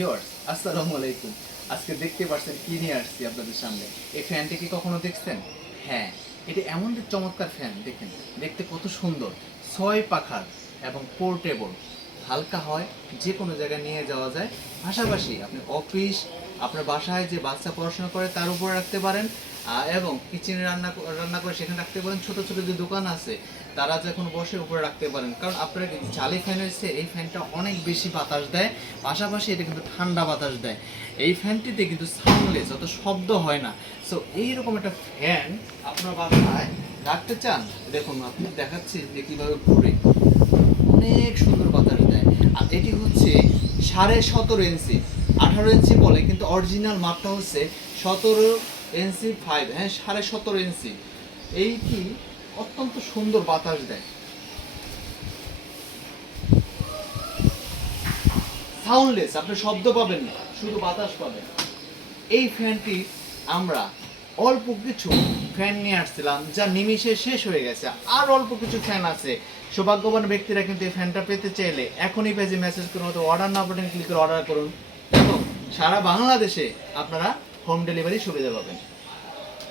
Viewers, আসসালামু আলাইকুম। আজকে দেখতে পাচ্ছেন কি নিয়ে আসছি আপনাদের সামনে। এই ফ্যানটি কি কখনো দেখছেন? হ্যাঁ, এটি এমন এক চমৎকার ফ্যান, দেখেন দেখতে কত সুন্দর, 6 পাখার এবং পোর্টেবল, হালকা হয়, যে কোনো জায়গায় নিয়ে যাওয়া যায়। পাশাপাশি আপনি অফিস, আপনার বাসায় যে বাচ্চা পড়াশোনা করে তার উপরে রাখতে পারেন, এবং কিচেনে রান্না করে সেখানে রাখতে পারেন। ছোট ছোট যে দোকান আছে তারা যখন বসে উপরে রাখতে পারেন, কারণ আপনারা কিন্তু চালি ফ্যান হয়েছে, এই ফ্যানটা অনেক বেশি বাতাস দেয়, পাশাপাশি এটা কিন্তু ঠান্ডা বাতাস দেয়। এই ফ্যানটিতে কিন্তু সাউন্ডলেস, অত শব্দ হয় না। সো এইরকম একটা ফ্যান আপনার বাসায় রাখতে চান, দেখুন আপনি দেখাচ্ছি যে কীভাবে ঘুরে, অনেক সুন্দর বাতাস দেয়। আর এটি হচ্ছে 17.5 ইঞ্চি, 18 ইঞ্চি বলে, কিন্তু অরিজিনাল মাপটা হচ্ছে 17 ইঞ্চি 5, হ্যাঁ 17.5 ইঞ্চি। এইটি অত্যন্ত সুন্দর বাতাস দেয়, সাউন্ডলেস, আপনি শব্দ পাবেন না, শুধু বাতাস পাবেন। এই ফ্যানটি আমরা অল্প কিছু ফ্যান নিয়ে আসছিলাম, যা নিমিষে শেষ হয়ে গেছে। আর অল্প কিছু ফ্যান আছে। সৌভাগ্যবান ব্যক্তিরা কিন্তু এই ফ্যানটা পেতে চাইলে এখনই পেজে মেসেজ করুন, অথবা অর্ডার নাও বাটন ক্লিক করে অর্ডার করুন, এবং সারা বাংলাদেশে আপনারা হোম ডেলিভারি সুবিধা পাবেন।